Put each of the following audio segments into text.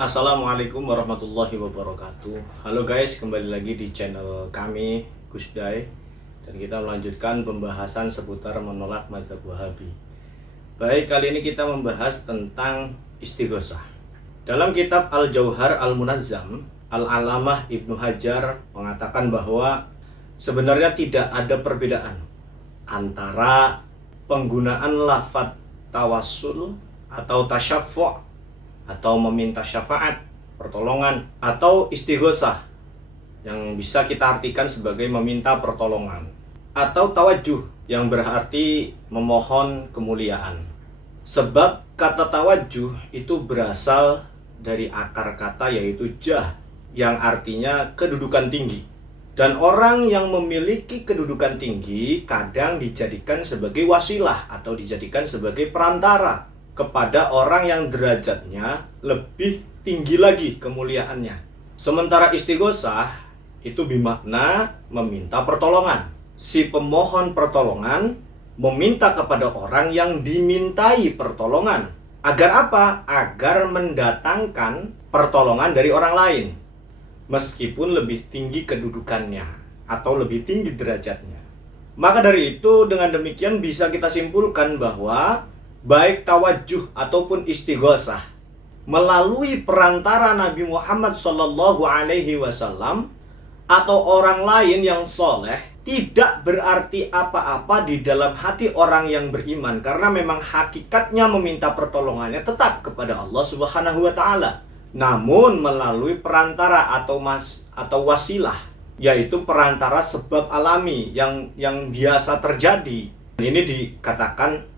Assalamualaikum warahmatullahi wabarakatuh. Halo guys, kembali lagi di channel kami Gusday. Dan kita melanjutkan pembahasan seputar menolak mazhab Wahabi. Baik, kali ini kita membahas tentang istighosah. Dalam kitab Al-Jauhar Al-Munazzam, Al-Alamah Ibnu Hajar mengatakan bahwa sebenarnya tidak ada perbedaan antara penggunaan lafadz tawassul atau tasyaffu' atau meminta syafaat, pertolongan, atau istighosah yang bisa kita artikan sebagai meminta pertolongan, atau tawajuh yang berarti memohon kemuliaan. Sebab kata tawajuh itu berasal dari akar kata yaitu jah, yang artinya kedudukan tinggi. Dan orang yang memiliki kedudukan tinggi kadang dijadikan sebagai wasilah atau dijadikan sebagai perantara kepada orang yang derajatnya lebih tinggi lagi kemuliaannya. Sementara istighosah itu bermakna meminta pertolongan. Si pemohon pertolongan meminta kepada orang yang dimintai pertolongan. Agar apa? Agar mendatangkan pertolongan dari orang lain, meskipun lebih tinggi kedudukannya atau lebih tinggi derajatnya. Maka dari itu, dengan demikian bisa kita simpulkan bahwa baik tawajuh ataupun istighosah melalui perantara Nabi Muhammad SAW atau orang lain yang soleh tidak berarti apa-apa di dalam hati orang yang beriman, karena memang hakikatnya meminta pertolongannya tetap kepada Allah Subhanahu wa Ta'ala, namun melalui perantara atau wasilah, yaitu perantara sebab alami yang biasa terjadi. Ini dikatakan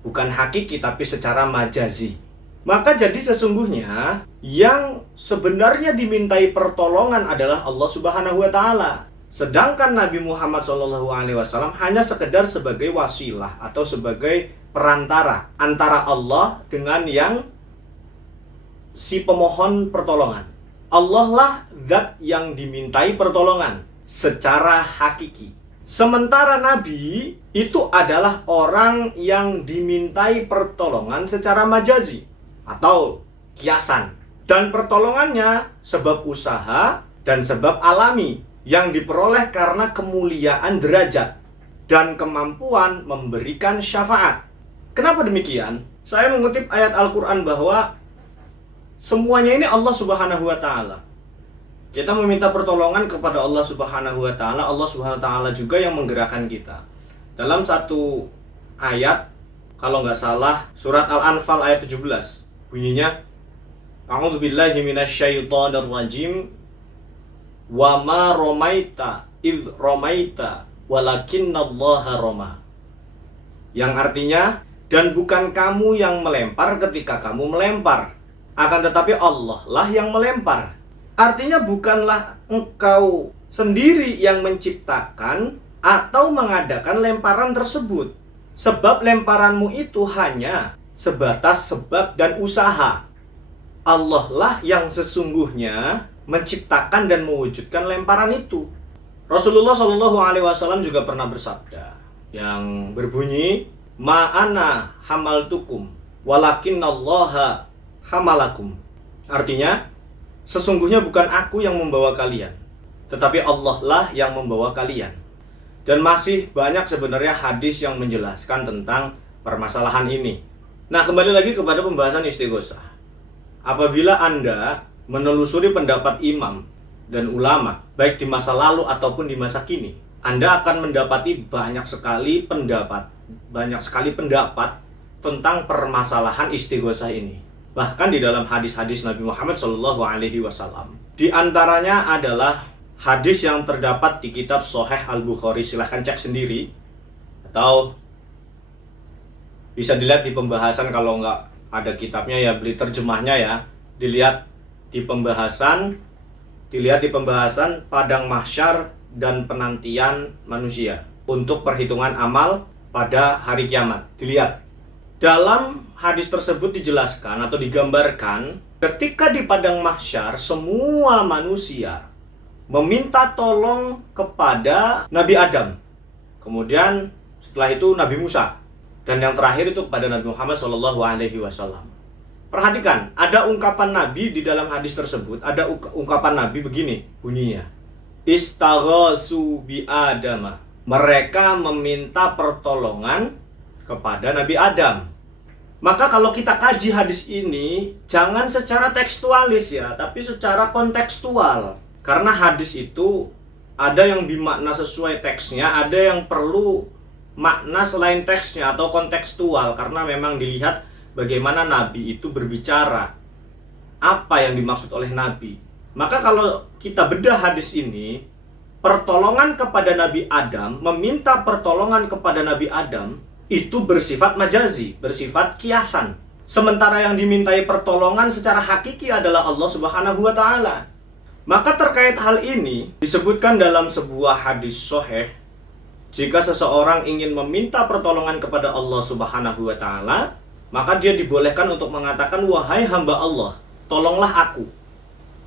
bukan hakiki tapi secara majazi. Maka jadi sesungguhnya yang sebenarnya dimintai pertolongan adalah Allah Subhanahu wa Ta'ala, sedangkan Nabi Muhammad SAW hanya sekedar sebagai wasilah atau sebagai perantara antara Allah dengan yang si pemohon pertolongan. Allah lah zat yang dimintai pertolongan secara hakiki. Sementara Nabi itu adalah orang yang dimintai pertolongan secara majazi atau kiasan. Dan pertolongannya sebab usaha dan sebab alami yang diperoleh karena kemuliaan derajat dan kemampuan memberikan syafaat. Kenapa demikian? Saya mengutip ayat Al-Quran bahwa semuanya ini Allah Subhanahu wa Ta'ala. Kita meminta pertolongan kepada Allah Subhanahu wa Ta'ala. Allah Subhanahu wa Ta'ala juga yang menggerakkan kita. Dalam satu ayat, kalau nggak salah, surat Al-Anfal ayat 17, bunyinya, A'udzubillahi minasyaitonir rajim, wa ma romaita idh romaita walakinnallaha roma. Yang artinya, dan bukan kamu yang melempar ketika kamu melempar, akan tetapi Allah lah yang melempar. Artinya bukanlah engkau sendiri yang menciptakan atau mengadakan lemparan tersebut. Sebab lemparanmu itu hanya sebatas sebab dan usaha. Allah lah yang sesungguhnya menciptakan dan mewujudkan lemparan itu. Rasulullah SAW juga pernah bersabda yang berbunyi, Ma'ana hamaltukum walakinnallaha hamalakum. Artinya, sesungguhnya bukan aku yang membawa kalian, tetapi Allah lah yang membawa kalian. Dan masih banyak sebenarnya hadis yang menjelaskan tentang permasalahan ini. Nah, kembali lagi kepada pembahasan istighosah. Apabila Anda menelusuri pendapat imam dan ulama, baik di masa lalu ataupun di masa kini, Anda akan mendapati banyak sekali pendapat tentang permasalahan istighosah ini. Bahkan di dalam hadis-hadis Nabi Muhammad SAW. Di antaranya adalah hadis yang terdapat di kitab Sahih Al-Bukhari. Silahkan cek sendiri, atau bisa dilihat di pembahasan. Kalau nggak ada kitabnya ya beli terjemahnya ya. Dilihat di pembahasan padang mahsyar dan penantian manusia untuk perhitungan amal pada hari kiamat. Dilihat. Dalam hadis tersebut dijelaskan atau digambarkan ketika di padang mahsyar semua manusia meminta tolong kepada Nabi Adam. Kemudian setelah itu Nabi Musa. Dan yang terakhir itu kepada Nabi Muhammad SAW. Perhatikan, ada ungkapan Nabi di dalam hadis tersebut, ada ungkapan Nabi begini bunyinya. Istaghasu bi Adama. Mereka meminta pertolongan kepada Nabi Adam. Maka kalau kita kaji hadis ini, jangan secara tekstualis ya, tapi secara kontekstual. Karena hadis itu ada yang bermakna sesuai teksnya, ada yang perlu makna selain teksnya atau kontekstual. Karena memang dilihat bagaimana Nabi itu berbicara, apa yang dimaksud oleh Nabi. Maka kalau kita bedah hadis ini, pertolongan kepada Nabi Adam, meminta pertolongan kepada Nabi Adam, itu bersifat majazi, bersifat kiasan. Sementara yang dimintai pertolongan secara hakiki adalah Allah Subhanahu wa Ta'ala. Maka terkait hal ini disebutkan dalam sebuah hadis sahih, jika seseorang ingin meminta pertolongan kepada Allah Subhanahu wa Ta'ala, maka dia dibolehkan untuk mengatakan, wahai hamba Allah, tolonglah aku.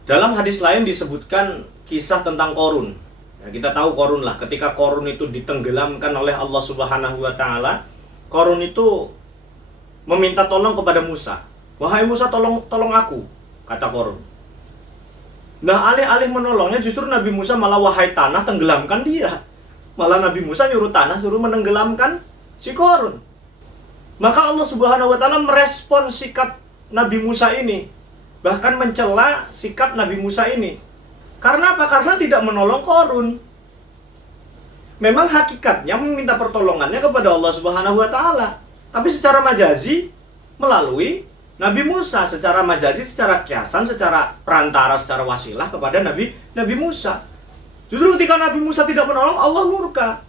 Dalam hadis lain disebutkan kisah tentang Qorun. Ya, kita tahu Qorun lah, ketika Qorun itu ditenggelamkan oleh Allah Subhanahu wa Ta'ala, Qorun itu meminta tolong kepada Musa. Wahai Musa, tolong aku, kata Qorun. Nah, alih-alih menolongnya, justru Nabi Musa malah, wahai tanah, tenggelamkan dia. Malah Nabi Musa nyuruh tanah, suruh menenggelamkan si Qorun. Maka Allah Subhanahu wa Ta'ala merespon sikap Nabi Musa ini, bahkan mencela sikap Nabi Musa ini. Karena apa? Karena tidak menolong Qorun. Memang hakikatnya meminta pertolongannya kepada Allah Subhanahu wa Ta'ala, tapi secara majazi melalui Nabi Musa, secara majazi, secara kiasan, secara perantara, secara wasilah kepada Nabi Musa. Justru ketika Nabi Musa tidak menolong, Allah murka.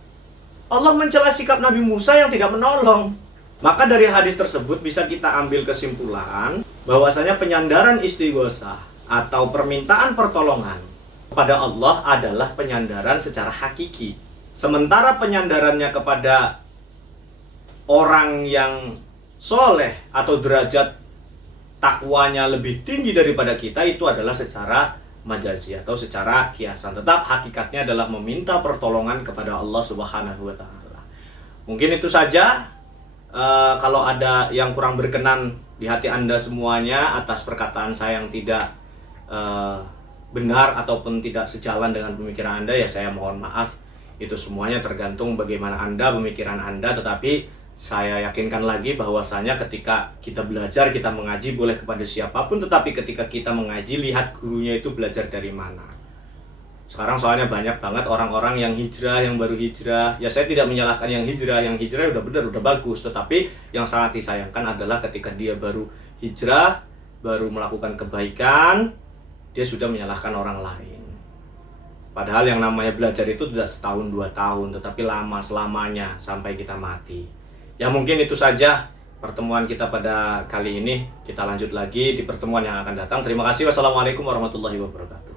Allah mencela sikap Nabi Musa yang tidak menolong. Maka dari hadis tersebut bisa kita ambil kesimpulan bahwasanya penyandaran istighosah atau permintaan pertolongan kepada Allah adalah penyandaran secara hakiki. Sementara penyandarannya kepada orang yang soleh atau derajat takwanya lebih tinggi daripada kita, itu adalah secara majazi atau secara kiasan. Tetap hakikatnya adalah meminta pertolongan kepada Allah Subhanahu wa Ta'ala. Mungkin itu saja. Kalau ada yang kurang berkenan di hati Anda semuanya atas perkataan saya yang tidak benar ataupun tidak sejalan dengan pemikiran Anda, ya saya mohon maaf. Itu semuanya tergantung bagaimana Anda, pemikiran Anda. Tetapi saya yakinkan lagi bahwasanya ketika kita belajar, kita mengaji boleh kepada siapapun, tetapi ketika kita mengaji, lihat gurunya itu belajar dari mana. Sekarang soalnya banyak banget orang-orang yang hijrah, yang baru hijrah. Ya saya tidak menyalahkan yang hijrah udah benar, udah bagus. Tetapi yang sangat disayangkan adalah ketika dia baru hijrah, baru melakukan kebaikan, dia sudah menyalahkan orang lain. Padahal yang namanya belajar itu tidak setahun 2 tahun, tetapi lama selamanya sampai kita mati. Ya mungkin itu saja pertemuan kita pada kali ini. Kita lanjut lagi di pertemuan yang akan datang. Terima kasih. Wassalamualaikum warahmatullahi wabarakatuh.